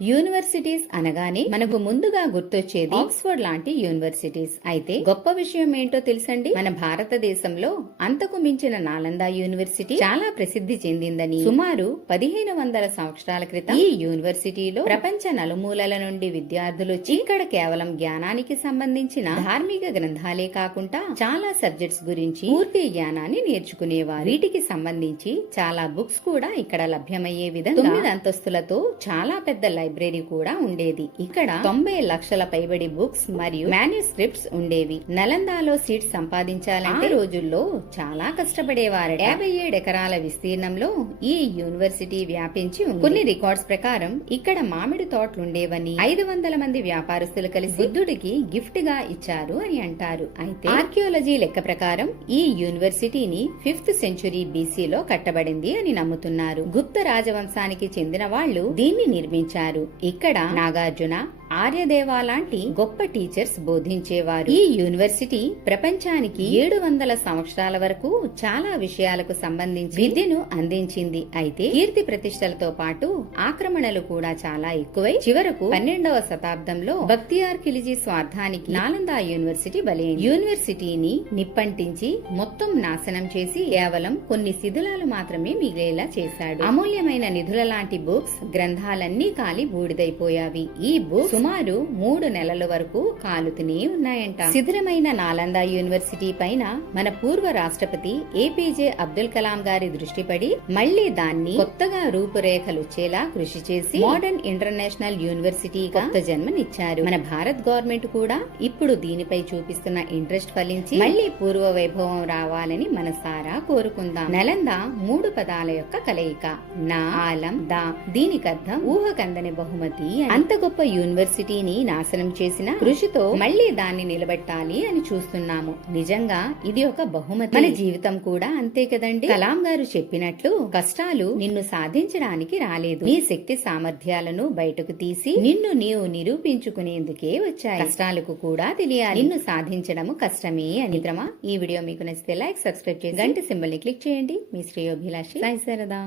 Universities అనగానే మనకు ముందుగా గుర్తొచ్చేది ఆక్స్ఫర్డ్ లాంటి యూనివర్సిటీస్ అయితే గొప్ప విషయం ఏంటో తెలుసండి? మన భారతదేశంలో అంతకు మించిన నాలందా యూనివర్సిటీ చాలా ప్రసిద్ధి చెందిందని. సుమారు పదిహేను వందల సంవత్సరాల క్రితం ఈ యూనివర్సిటీలో ప్రపంచ నలుమూలల నుండి విద్యార్థులు వచ్చి ఇక్కడ కేవలం జ్ఞానానికి సంబంధించిన ధార్మిక గ్రంథాలే కాకుండా చాలా సబ్జెక్ట్స్ గురించి పూర్తి జ్ఞానాన్ని నేర్చుకునేవారు. వీటికి సంబంధించి చాలా బుక్స్ కూడా ఇక్కడ లభ్యమయ్యే విధంగా తొమ్మిది అంతస్తులతో చాలా పెద్ద లైబ్రరీ కూడా ఉండేది. ఇక్కడ తొంభై లక్షల పైబడి బుక్స్ మరియు మాన్యుస్క్రిప్ట్స్ ఉండేవి. నలందాలో సీట్ సంపాదించాలంటే రోజుల్లో చాలా కష్టపడేవారు యాభై ఏడు ఎకరాల విస్తీర్ణంలో ఈ యూనివర్సిటీ వ్యాపించి ఉంది. కొన్ని రికార్డ్స్ ప్రకారం ఇక్కడ మామిడి తోటలుండేవని ఐదు వందల మంది వ్యాపారస్తులు కలిసి బుద్ధుడికి గిఫ్ట్గా ఇచ్చారు అని అంటారు. అయితే ఆర్కియాలజీ లెక్క ప్రకారం ఈ యూనివర్సిటీని ఫిఫ్త్ సెంచురీ బీసీలో కట్టబడింది అని నమ్ముతున్నారు. గుప్త రాజవంశానికి చెందిన వాళ్ళు దీన్ని నిర్మించారు. ఇక్కడ నాగార్జున ఆర్యదేవ లాంటి గొప్ప టీచర్స్ బోధించేవారు. ఈ యూనివర్సిటీ ప్రపంచానికి ఏడు వందల సంవత్సరాల వరకు చాలా విషయాలకు సంబంధించి విద్యను అందించింది. అయితే కీర్తి ప్రతిష్టలతో పాటు ఆక్రమణలు కూడా చాలా ఎక్కువై చివరకు పన్నెండవ శతాబ్దంలో బక్తియార్ ఖిలిజీ స్వార్థానికి నాలందా యూనివర్సిటీ బలైంది. యూనివర్సిటీని నిప్పంటించి మొత్తం నాశనం చేసి కేవలం కొన్ని శిథిలాలు మాత్రమే మిగిలేలా చేశాడు. అమూల్యమైన నిధుల లాంటి బుక్స్ గ్రంథాలన్నీ కాలి బూడిదైపోయావి. ఈ బుక్స్ సుమారు మూడు నెలల వరకు కాలుతూనే ఉన్నాయంట. శిథిరమైన నాలందా యూనివర్సిటీ పైన మన పూర్వ రాష్ట్రపతి ఏపీజే అబ్దుల్ కలాం గారి దృష్టి పడి మళ్ళీ దాన్ని కొత్తగా రూపురేఖలుచ్చేలా కృషి చేసి మోడర్న్ ఇంటర్నేషనల్ యూనివర్సిటీ కొత్త జన్మనిచ్చారు. మన భారత్ గవర్నమెంట్ కూడా ఇప్పుడు దీనిపై చూపిస్తున్న ఇంట్రెస్ట్ ఫలించి మళ్ళీ పూర్వ వైభవం రావాలని మనసారా కోరుకుందాం. నలంద మూడు పదాల యొక్క కలయిక. నా ఆలం దా దీనికర్థం ఊహకందని బహుమతి అంత గొప్ప యూనివర్సిటీ సిటీని నాశనం చేసిన కృషితో మళ్ళీ దాన్ని నిలబెట్టాలి అని చూస్తున్నాము. నిజంగా ఇది ఒక బహుమతి. మన జీవితం కూడా అంతే కదండి? కలాం గారు చెప్పినట్లు కష్టాలు నిన్ను సాధించడానికి రాలేదు. నీ శక్తి సామర్థ్యాలను బయటకు తీసి నిన్ను నీవు నిరూపించుకునేందుకే వచ్చాయి. కష్టాలకు కూడా తెలియాలి. నిన్ను సాధించడము కష్టమే అని. ఈ వీడియో మీకు నచ్చితే లైక్ సబ్స్క్రైబ్ చేసి గంట సింబల్ని క్లిక్ చేయండి. మీ శ్రేయోభిలాషి. సాయి సరదా.